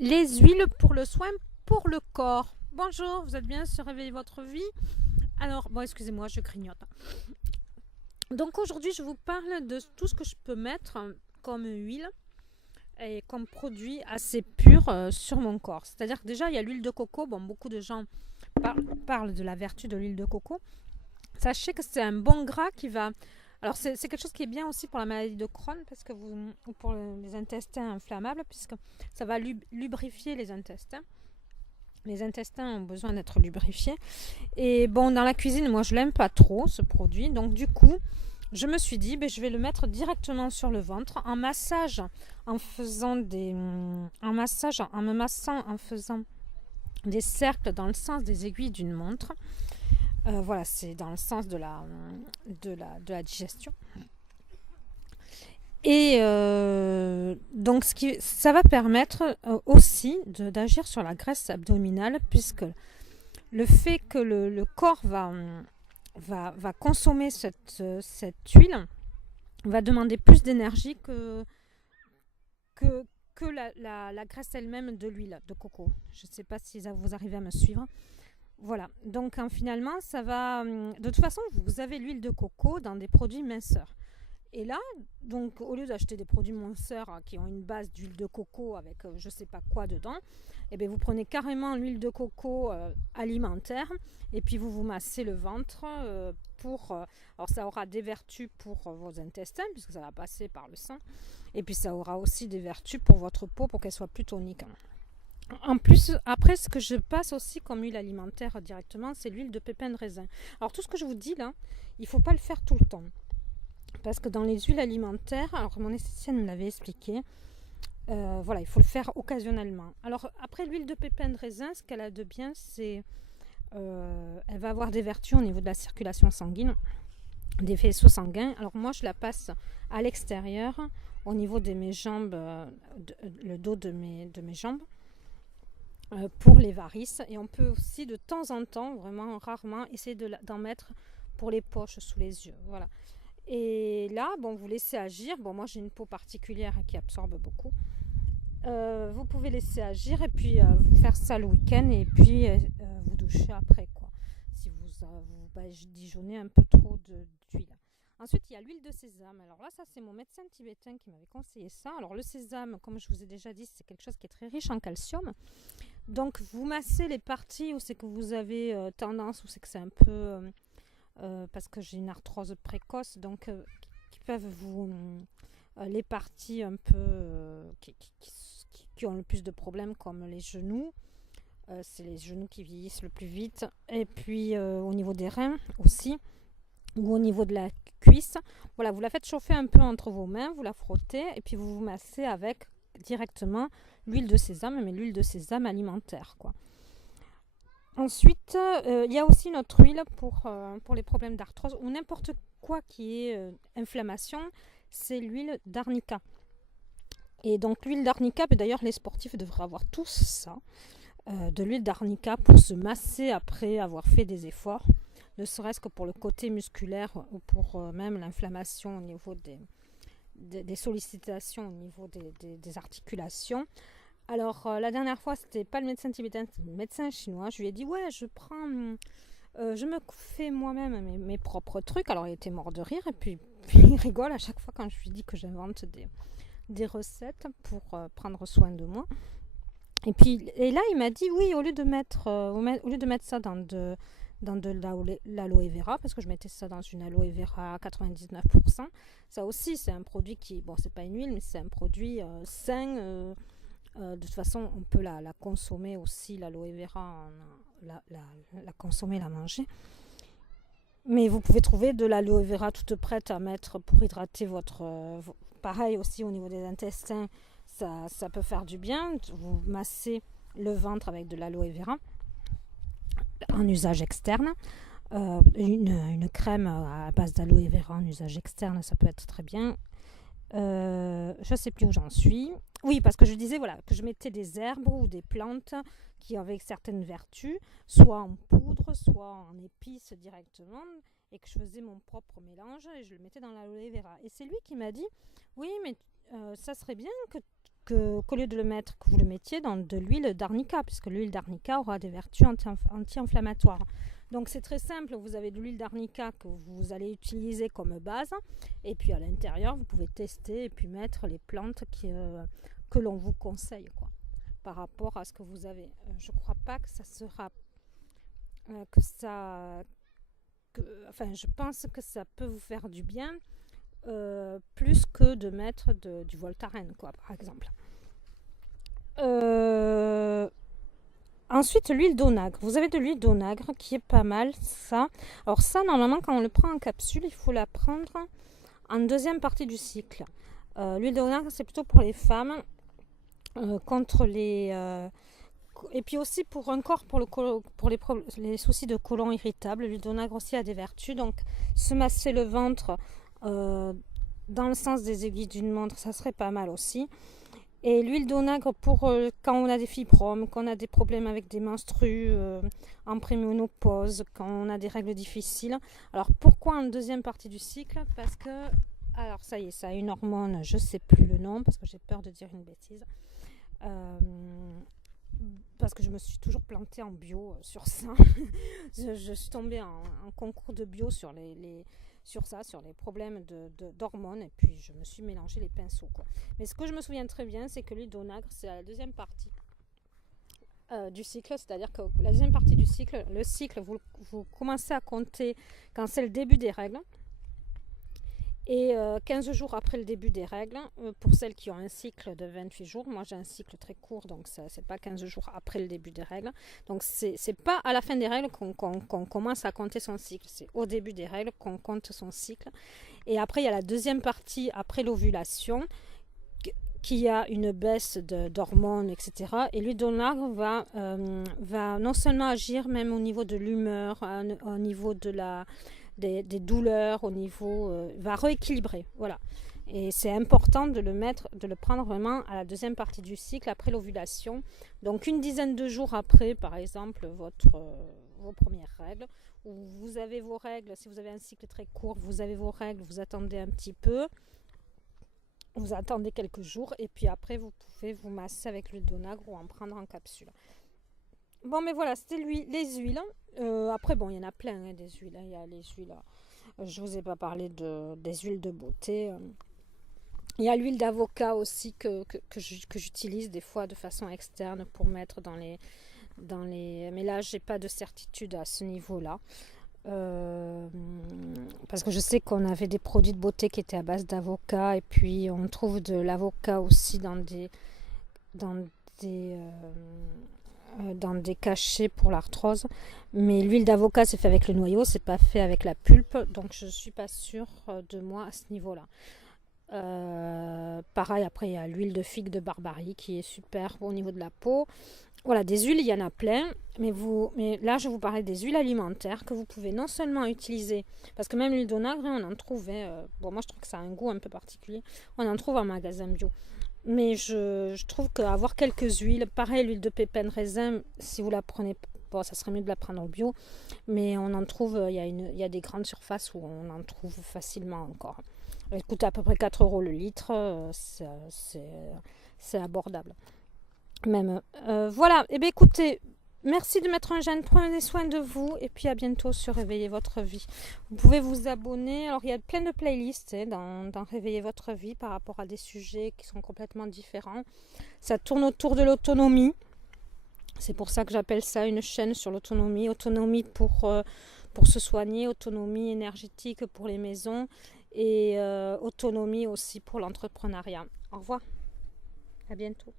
Les huiles pour le soin pour le corps. Bonjour, vous êtes bien sur Réveillez votre vie. Alors, bon, excusez-moi, je grignote. Donc aujourd'hui, je vous parle de tout ce que je peux mettre comme huile et comme produit assez pur sur mon corps. C'est-à-dire que déjà, il y a l'huile de coco. Bon, beaucoup de gens parlent de la vertu de l'huile de coco. Sachez que c'est un bon gras qui va... Alors, c'est quelque chose qui est bien aussi pour la maladie de Crohn ou pour les intestins inflammables, puisque ça va lubrifier les intestins. Les intestins ont besoin d'être lubrifiés. Et bon, dans la cuisine, moi, je l'aime pas trop, ce produit. Donc, du coup, je me suis dit, je vais le mettre directement sur le ventre, en massage, en me massant, en faisant des cercles dans le sens des aiguilles d'une montre. Voilà, c'est dans le sens de la digestion. Et donc, ça va permettre aussi d'agir sur la graisse abdominale, puisque le fait que le corps va consommer cette huile va demander plus d'énergie que la graisse elle-même de l'huile de coco. Je ne sais pas si vous arrivez à me suivre. Voilà, donc finalement, ça va... De toute façon, vous avez l'huile de coco dans des produits minceurs. Et là, donc, au lieu d'acheter des produits minceurs qui ont une base d'huile de coco avec je ne sais pas quoi dedans, vous prenez carrément l'huile de coco alimentaire et puis vous massez le ventre alors ça aura des vertus pour vos intestins puisque ça va passer par le sang. Et puis ça aura aussi des vertus pour votre peau pour qu'elle soit plus tonique. En plus, après, ce que je passe aussi comme huile alimentaire directement, c'est l'huile de pépins de raisin. Alors, tout ce que je vous dis là, il ne faut pas le faire tout le temps. Parce que dans les huiles alimentaires, alors mon esthéticienne me l'avait expliqué, il faut le faire occasionnellement. Alors, après, l'huile de pépins de raisin, ce qu'elle a de bien, c'est elle va avoir des vertus au niveau de la circulation sanguine, des vaisseaux sanguins. Alors, moi, je la passe à l'extérieur, au niveau de mes jambes, le dos de mes jambes. Pour les varices, et on peut aussi de temps en temps, vraiment rarement, essayer d'en mettre pour les poches sous les yeux. Voilà. Et là, vous laissez agir. Bon, moi j'ai une peau particulière qui absorbe beaucoup. Vous pouvez laisser agir et puis faire ça le week-end et puis vous doucher après, quoi. Si vous badigeonnez un peu trop d'huile. Ensuite, il y a l'huile de sésame. Alors là, ça, c'est mon médecin tibétain qui m'avait conseillé ça. Alors le sésame, comme je vous ai déjà dit, c'est quelque chose qui est très riche en calcium. Donc, vous massez les parties où c'est que vous avez tendance, où c'est que c'est un peu... parce que j'ai une arthrose précoce, donc qui peuvent vous... les parties un peu... qui ont le plus de problèmes, comme les genoux. C'est les genoux qui vieillissent le plus vite. Et puis, au niveau des reins aussi, ou au niveau de la cuisse. Voilà, vous la faites chauffer un peu entre vos mains, vous la frottez, et puis vous massez avec directement l'huile de sésame, mais l'huile de sésame alimentaire, quoi. Ensuite, il y a aussi notre huile pour les problèmes d'arthrose ou n'importe quoi qui est inflammation, c'est l'huile d'arnica. Et donc l'huile d'arnica, d'ailleurs les sportifs devraient avoir tous ça, de l'huile d'arnica pour se masser après avoir fait des efforts, ne serait-ce que pour le côté musculaire ou pour même l'inflammation au niveau des sollicitations au niveau des articulations. Alors, la dernière fois, c'était pas le médecin tibétain, c'était le médecin chinois. Je lui ai dit, ouais, je me fais moi-même mes propres trucs. Alors, il était mort de rire et puis il rigole à chaque fois quand je lui dis que j'invente des recettes pour prendre soin de moi. Et là, il m'a dit, oui, au lieu de mettre ça dans de l'aloe vera, parce que je mettais ça dans une aloe vera à 99%. Ça aussi, c'est un produit qui, bon, c'est pas une huile, mais c'est un produit sain. De toute façon, on peut la consommer aussi, l'aloe vera, la consommer, la manger. Mais vous pouvez trouver de l'aloe vera toute prête à mettre pour hydrater pareil aussi au niveau des intestins, ça peut faire du bien. Vous massez le ventre avec de l'aloe vera en usage externe. Une crème à base d'aloe vera en usage externe, ça peut être très bien. Je ne sais plus où j'en suis. Oui, parce que je disais que je mettais des herbes ou des plantes qui avaient certaines vertus, soit en poudre, soit en épices directement, et que je faisais mon propre mélange et je le mettais dans l'aloe vera. Et c'est lui qui m'a dit, oui, mais ça serait bien qu'au lieu de le mettre, que vous le mettiez dans de l'huile d'arnica, puisque l'huile d'arnica aura des vertus anti-inflammatoires. Donc c'est très simple, vous avez de l'huile d'arnica que vous allez utiliser comme base, et puis à l'intérieur, vous pouvez tester et puis mettre les plantes que l'on vous conseille, quoi, par rapport à ce que vous avez. Je ne crois pas que ça sera... je pense que ça peut vous faire du bien, plus que de mettre du Voltaren, quoi, par exemple. Ensuite, l'huile d'onagre. Vous avez de l'huile d'onagre qui est pas mal, ça. Alors ça, normalement, quand on le prend en capsule, il faut la prendre en deuxième partie du cycle. L'huile d'onagre, c'est plutôt pour les femmes, contre les... et puis aussi pour les soucis de côlon irritable. L'huile d'onagre aussi a des vertus. Donc, se masser le ventre dans le sens des aiguilles d'une montre, ça serait pas mal aussi. Et l'huile d'onagre pour quand on a des fibromes, quand on a des problèmes avec des menstrues en préménopause, quand on a des règles difficiles. Alors pourquoi en deuxième partie du cycle? Parce que, alors ça y est, ça a une hormone, je ne sais plus le nom parce que j'ai peur de dire une bêtise. Parce que je me suis toujours plantée en bio sur ça. je suis tombée en concours de bio sur sur les problèmes d'hormones, et puis je me suis mélangé les pinceaux, quoi. Mais ce que je me souviens très bien, c'est que l'huile d'onagre, c'est la deuxième partie du cycle, c'est-à-dire que la deuxième partie du cycle, le cycle, vous commencez à compter quand c'est le début des règles, et 15 jours après le début des règles, pour celles qui ont un cycle de 28 jours, moi j'ai un cycle très court, donc c'est pas 15 jours après le début des règles, donc c'est pas à la fin des règles qu'on commence à compter son cycle, c'est au début des règles qu'on compte son cycle. Et après il y a la deuxième partie après l'ovulation, qui a une baisse d'hormones, etc. Et l'huile d'onagre va non seulement agir même au niveau de l'humeur, au niveau des douleurs, au niveau va rééquilibrer, voilà. Et c'est important de le prendre vraiment à la deuxième partie du cycle après l'ovulation. Donc une dizaine de jours après, par exemple, vos premières règles, où vous avez vos règles. Si vous avez un cycle très court, vous avez vos règles, vous attendez un petit peu, vous attendez quelques jours, et puis après vous pouvez vous masser avec l'huile d'onagre ou en prendre en capsule. Bon, mais voilà, c'était les huiles. Après, bon, il y en a plein, hein, des huiles. Il y a les huiles. Je vous ai pas parlé des huiles de beauté. Il y a l'huile d'avocat aussi que j'utilise des fois de façon externe pour mettre dans les. Mais là, j'ai pas de certitude à ce niveau-là. Parce que je sais qu'on avait des produits de beauté qui étaient à base d'avocat, et puis on trouve de l'avocat aussi dans des cachets pour l'arthrose, mais l'huile d'avocat c'est fait avec le noyau, c'est pas fait avec la pulpe, donc je suis pas sûre de moi à ce niveau là. Pareil, après il y a l'huile de figue de Barbarie qui est super au niveau de la peau. Voilà, des huiles il y en a plein, mais là je vous parlais des huiles alimentaires que vous pouvez non seulement utiliser, parce que même l'huile d'onagre on en trouve, bon moi je trouve que ça a un goût un peu particulier, on en trouve en magasin bio. Mais je trouve qu'avoir quelques huiles, pareil l'huile de pépins de raisin, si vous la prenez, bon ça serait mieux de la prendre au bio, mais on en trouve, il y a des grandes surfaces où on en trouve facilement encore. Elle coûte à peu près 4 € le litre, c'est abordable. Même. Voilà, et bien écoutez, merci de mettre un j'aime, prenez soin de vous, et puis à bientôt sur Réveiller votre vie. Vous pouvez vous abonner, alors il y a plein de playlists dans Réveiller votre vie par rapport à des sujets qui sont complètement différents. Ça tourne autour de l'autonomie, c'est pour ça que j'appelle ça une chaîne sur l'autonomie. Autonomie pour se soigner, autonomie énergétique pour les maisons, et autonomie aussi pour l'entrepreneuriat. Au revoir, à bientôt.